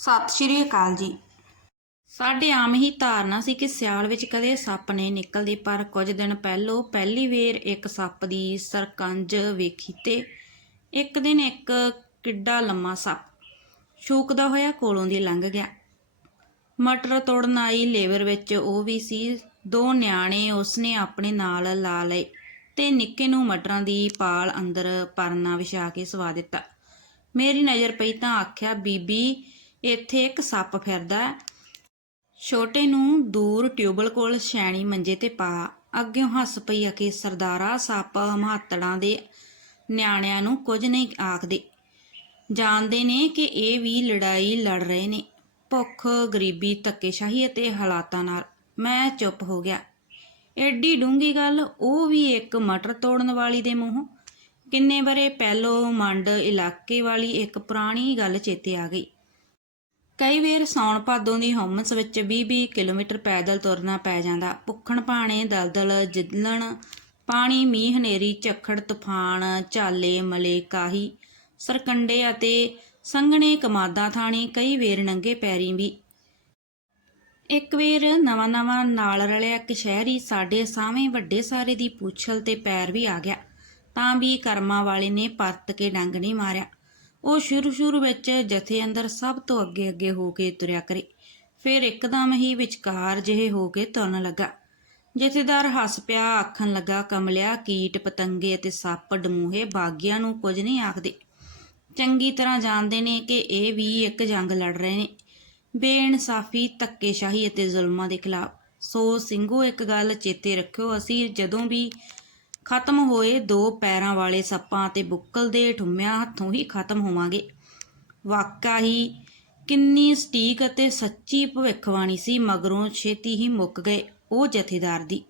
ਸਤਿ ਸ਼੍ਰੀ ਅਕਾਲ ਜੀ। ਸਾਡੇ ਆਮ ਹੀ ਧਾਰਨਾ ਸੀ ਕਿ ਸਿਆਲ ਵਿੱਚ ਕਦੇ ਸੱਪ ਨਹੀਂ ਨਿਕਲਦੇ, ਪਰ ਕੁਝ ਦਿਨ ਪਹਿਲੋਂ ਪਹਿਲੀ ਵੇਰ ਇੱਕ ਸੱਪ ਦੀ ਸਰਕੰਜ ਵੇਖੀ ਤੇ ਇੱਕ ਦਿਨ ਇੱਕ ਕਿੱਡਾ ਲੰਮਾ ਸੱਪ ਛੂਕਦਾ ਹੋਇਆ ਕੋਲੋਂ ਦੀ ਲੰਘ ਗਿਆ। ਮਟਰ ਤੋੜਨ ਆਈ ਲੇਬਰ ਵਿੱਚ ਉਹ ਵੀ ਸੀ। ਦੋ ਨਿਆਣੇ ਉਸਨੇ ਆਪਣੇ ਨਾਲ ਲਾ ਲਏ ਤੇ ਨਿੱਕੇ ਨੂੰ ਮਟਰਾਂ ਦੀ ਪਾਲ ਅੰਦਰ ਪਰਨਾ ਵਿਛਾ ਕੇ ਸਵਾ ਦਿੱਤਾ। ਮੇਰੀ ਨਜ਼ਰ ਪਈ ਤਾਂ ਆਖਿਆ, ਬੀਬੀ ਇੱਥੇ ਇੱਕ ਸੱਪ ਫਿਰਦਾ ਛੋਟੇ ਨੂੰ ਦੂਰ ਟਿਊਬਲ ਕੋਲ ਸੈਣੀ ਮੰਜੇ ਤੇ ਪਾ, ਅੱਗੇ ਹੱਸ ਪਈ ਅਕੇ ਸਰਦਾਰਾ, ਸੱਪ ਮਹਾਤੜਾਂ ਦੇ ਨਿਆਣਿਆਂ ਨੂੰ ਕੁਝ ਨਹੀਂ ਆਖਦੇ। ਜਾਣਦੇ ਨੇ ਕਿ ਇਹ ਵੀ ਲੜਾਈ ਲੜ ਰਹੇ ਨੇ। ਭੁੱਖ, ਗਰੀਬੀ, ਧੱਕੇਸ਼ਾਹੀ ਅਤੇ ਹਾਲਾਤਾਂ ਨਾਲ ਮੈਂ ਚੁੱਪ ਹੋ ਗਿਆ। ਐਡੀ ਡੂੰਗੀ ਗੱਲ, ਉਹ ਵੀ ਇੱਕ ਮਟਰ ਤੋੜਨ ਵਾਲੀ ਦੇ ਮੂੰਹੋਂ। ਕਿੰਨੇ ਬਰੇ ਪਹਿਲੋਂ ਮੰਡ ਇਲਾਕੇ ਵਾਲੀ ਇੱਕ ਪੁਰਾਣੀ ਗੱਲ ਚੇਤੇ ਆ ਗਈ। ਕਈ ਵੇਰ ਸੌਣ ਭਾਦੋਂ ਦੀ ਹਮਸ ਵਿੱਚ 20-20 ਕਿਲੋਮੀਟਰ ਪੈਦਲ ਤੁਰਨਾ ਪੈ ਜਾਂਦਾ। ਭੁੱਖਣ ਭਾਣੇ ਦਲਦਲ ਜਿੱਦਲਣ ਪਾਣੀ ਮੀਂਹ ਹਨੇਰੀ, ਝੱਖੜ ਤੂਫਾਨ, ਝਾਲੇ ਮਲੇ ਕਾਹੀ, ਸਰਕੰਡੇ ਅਤੇ ਸੰਘਣੇ ਕਮਾਦਾਂ ਥਾਣੀ ਕਈ ਵੇਰ ਨੰਗੇ ਪੈਰੀ ਵੀ। ਇੱਕ ਵੇਰ ਨਵਾਂ ਨਵਾਂ ਨਾਲ ਰਲਿਆ ਕਸ਼ਹਿਰੀ ਸਾਡੇ ਸਾਵੇਂ ਵੱਡੇ ਸਾਰੇ ਦੀ ਪੂਛਲ ਤੇ ਪੈਰ ਵੀ ਆ ਗਿਆ। ਤਾਂ ਵੀ ਕਰਮਾਂ ਵਾਲੇ ਨੇ ਪਰਤ ਕੇ ਡੰਗ ਨਹੀਂ ਮਾਰਿਆ। ਉਹ ਸ਼ੁਰੂ ਸ਼ੁਰੂ ਵਿੱਚ ਜਥੇ ਅੰਦਰ ਸਭ ਤੋਂ ਅੱਗੇ ਅੱਗੇ ਹੋ ਕੇ ਤੁਰਿਆ ਕਰੇ। ਫਿਰ ਇੱਕਦਮ ਹੀ ਵਿਚਕਾਰ ਜਿਹੇ ਹੋ ਕੇ ਤੁਰਨ ਲੱਗਾ। ਜਥੇਦਾਰ ਹੱਸ ਪਿਆ, ਆਖਣ ਲੱਗਾ, ਕਮਲਿਆ, ਕੀਟ, ਪਤੰਗੇ ਅਤੇ ਸੱਪ ਡਮੂਹੇ ਬਾਗੀਆਂ ਨੂੰ ਕੁਝ ਨਹੀਂ ਆਖਦੇ। ਚੰਗੀ ਤਰ੍ਹਾਂ ਜਾਣਦੇ ਨੇ ਕਿ ਇਹ ਵੀ ਇੱਕ ਜੰਗ ਲੜ ਰਹੇ ਨੇ। ਬੇਇਨਸਾਫੀ, ਧੱਕੇਸ਼ਾਹੀ ਅਤੇ ਜ਼ੁਲਮਾਂ ਦੇ ਖਿਲਾਫ। ਸੋ ਸਿੰਘੋ, ਇੱਕ ਗੱਲ ਚੇਤੇ ਰੱਖਿਓ, ਅਸੀਂ ਜਦੋਂ ਵੀ ਖਤਮ ਹੋਏ ਦੋ ਪੈਰਾਂ ਵਾਲੇ ਸੱਪਾਂ ਅਤੇ ਬੁੱਕਲ ਦੇ ਠੁੰਮਿਆਂ ਹੱਥੋਂ ਹੀ ਖਤਮ ਹੋਵਾਂਗੇ। ਵਾਕਾ ਹੀ ਕਿੰਨੀ ਸਟੀਕ ਅਤੇ ਸੱਚੀ ਭਵਿੱਖਬਾਣੀ ਸੀ, ਮਗਰੋਂ ਛੇਤੀ ਹੀ ਮੁੱਕ ਗਏ ਉਹ ਜਥੇਦਾਰ ਦੀ।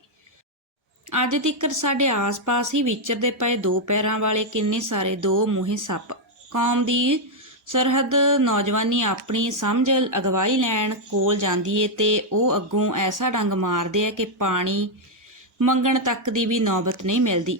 ਅੱਜ ਤੱਕ ਸਾਡੇ ਆਸ-ਪਾਸ ਹੀ ਵਿਚਰਦੇ ਪਏ ਦੋ ਪੈਰਾਂ ਵਾਲੇ ਕਿੰਨੇ ਸਾਰੇ ਦੋ ਮੂਹੇ ਸੱਪ। ਕੌਮ ਦੀ ਸਰਹੱਦ ਨੌਜਵਾਨੀ ਆਪਣੀ ਸਮਝ, ਅਗਵਾਈ ਲੈਣ ਕੋਲ ਜਾਂਦੀ ਏ ਤੇ ਉਹ ਅੱਗੋਂ ਐਸਾ ਡੰਗ ਮਾਰਦੇ ਆ ਕਿ ਪਾਣੀ ਮੰਗਣ ਤੱਕ ਦੀ ਵੀ ਨੌਬਤ ਨਹੀਂ ਮਿਲਦੀ।